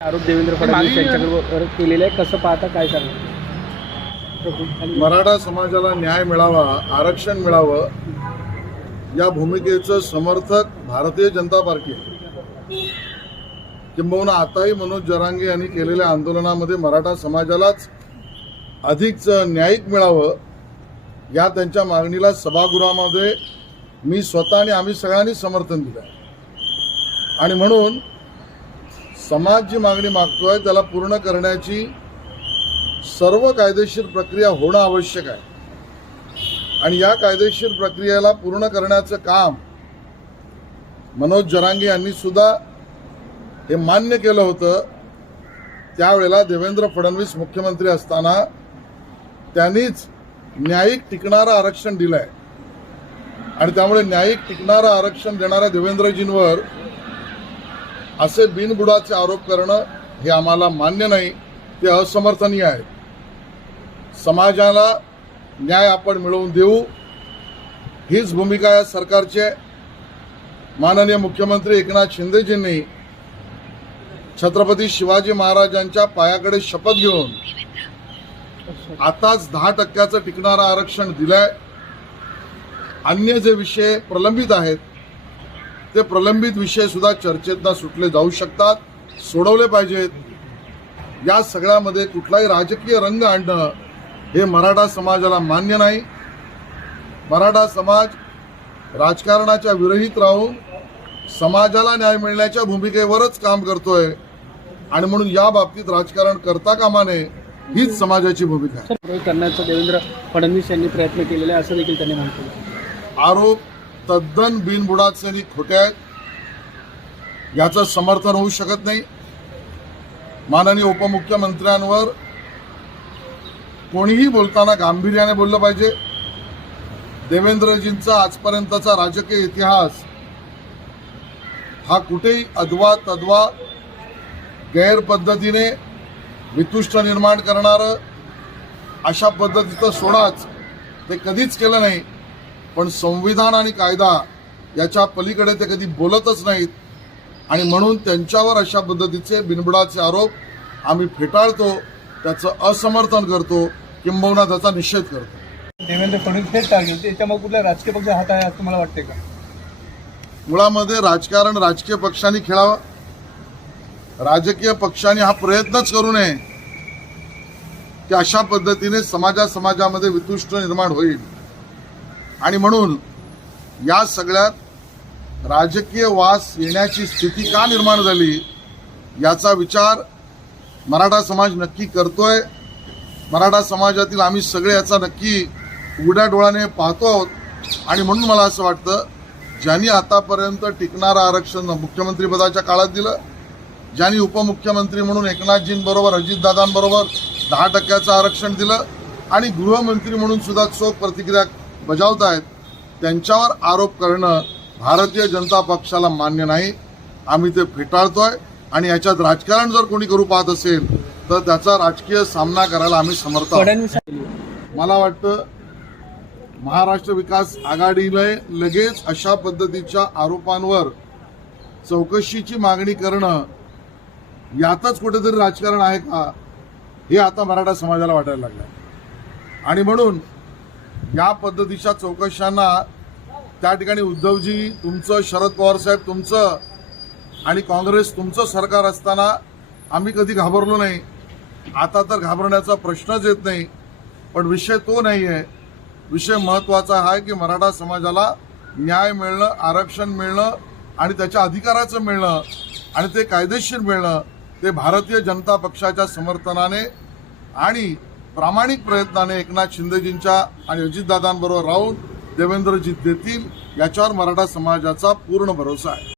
आरोप देवेंद्र फडणवीस यांच्याकडे केलेले आहे कसं पाहता काय सांगा मराठा समाजाला न्याय मिळावा आरक्षण मिळावं या भूमिकेचं समर्थक भारतीय जनता पार्टी आहे. किंबहुना आताही मनोज जरांगे यांनी केलेल्या आंदोलनामध्ये मराठा समाजालाच अधिक न्यायिक मिळावं या त्यांच्या मागणीला सभागृहामध्ये मी स्वतः आणि आम्ही सगळ्यांनी समर्थन दिलं. आणि म्हणून समाज जी मागणी मागतोय त्याला पूर्ण करण्याची सर्व कायदेशीर प्रक्रिया होणं आवश्यक आहे. आणि या कायदेशीर प्रक्रियेला पूर्ण करण्याचं काम मनोज जरांगे यांनी सुद्धा हे मान्य केलं होतं. त्यावेळेला देवेंद्र फडणवीस मुख्यमंत्री असताना त्यांनीच न्यायिक टिकणारं आरक्षण दिलं आहे आणि त्यामुळे न्यायिक टिकणारं आरक्षण देणाऱ्या देवेंद्रजींवर असे बिनबुडाचे आरोप करणं हे आम्हाला मान्य नाही ते असमर्थनीय आहे. समाजाला न्याय आपण मिळवून देऊ हीच भूमिका या सरकारची माननीय मुख्यमंत्री एकनाथ शिंदेजींनी छत्रपती शिवाजी महाराजांच्या पायाकडे शपथ घेऊन आताच दहा टक्क्याचं टिकणारं आरक्षण दिलंय. अन्य जे विषय प्रलंबित आहेत ते प्रलंबित विषय सुद्धा चर्चेतना सुटले जाऊ शकतात सोडवले पाहिजेत. या सगळ्यामध्ये कुठलाही राजकीय रंग आणणं हे मराठा समाजाला मान्य नाही. मराठा समाज राजकारणाच्या विरहित राहून समाजाला न्याय मिळण्याच्या भूमिकेवरच काम करतोय आणि म्हणून या बाबतीत राजकारण करता कामा नये हीच समाजाची भूमिका करण्याचा देवेंद्र फडणवीस यांनी प्रयत्न केलेले आहे असं देखील त्यांनी म्हटलं आरोप तद्दन बिनबुडाचे आणि खोटे आहेत. याचं समर्थन होऊ शकत नाही. माननीय उपमुख्यमंत्र्यांवर कोणीही बोलताना गांभीर्याने बोललं पाहिजे. देवेंद्रजींचा आजपर्यंतचा राजकीय इतिहास हा कुठेही अद्वा तद्वा गैरपद्धतीने वितुष्ट निर्माण करणारं अशा पद्धतीचं सोडाच ते कधीच केलं नाही. पण संविधान आणि कायदा याच्या पलीकडे ते कधी बोलतच नाहीत. आणि म्हणून त्यांच्यावर अशा पद्धतीचे बिनबुडाचे आरोप आम्ही फेटाळतो त्याचं असमर्थन करतो किंबहुना त्याचा निषेध करतो. देवेंद्र फडणवीस हेच टार्गेट होते. याच्यामुळे कुठल्या राजकीय पक्ष हात आहे असं तुम्हाला वाटते का? मुळामध्ये राजकारण राजकीय पक्षांनी खेळावं. राजकीय पक्षांनी हा प्रयत्नच करू नये की अशा पद्धतीने समाजा समाजामध्ये वितुष्ट निर्माण होईल. आणि म्हणून या सगळ्यात राजकीय वास येण्याची स्थिती का निर्माण झाली याचा विचार मराठा समाज नक्की करतोय. मराठा समाजातील आम्ही सगळे याचा नक्की उघड्या डोळ्याने पाहतो आहोत. आणि म्हणून मला असं वाटतं ज्यांनी आतापर्यंत टिकणारं आरक्षण मुख्यमंत्रीपदाच्या काळात दिलं ज्यांनी उपमुख्यमंत्री म्हणून एकनाथजींबरोबर अजितदादांबरोबर दहा टक्क्याचं आरक्षण दिलं आणि गृहमंत्री म्हणून सुद्धा चोख प्रतिक्रिया बजावत आहेत त्यांच्यावर आरोप करणं भारतीय जनता पक्षाला मान्य नाही. आम्ही ते फेटाळतोय आणि याच्यात राजकारण जर कोणी करू पाहत असेल तर त्याचा राजकीय सामना करायला आम्ही समर्थ मला वाटतं महाराष्ट्र विकास आघाडीने लगेच अशा पद्धतीच्या आरोपांवर चौकशीची मागणी करणं यातच कुठेतरी राजकारण आहे का हे आता मराठा समाजाला वाटायला लागलं आणि म्हणून या पद्धतीच्या चौकशांना त्या ठिकाणी उद्धवजी तुमचं शरद पवार साहेब तुमचं आणि काँग्रेस तुमचं सरकार असताना आम्ही कधी घाबरलो नाही. आता तर घाबरण्याचा प्रश्नच येत नाही. पण विषय तो नाही आहे विषय महत्त्वाचा आहे की मराठा समाजाला न्याय मिळणं आरक्षण मिळणं आणि त्याच्या अधिकाराचं मिळणं आणि ते कायदेशीर मिळणं ते भारतीय जनता पक्षाच्या समर्थनाने आणि प्रामाणिक प्रयत्नाने एकनाथ शिंदेजींच्या आणि अजितदादांबरोबर राहून देवेंद्रजी देतील याच्यावर मराठा समाजाचा पूर्ण भरोसा आहे.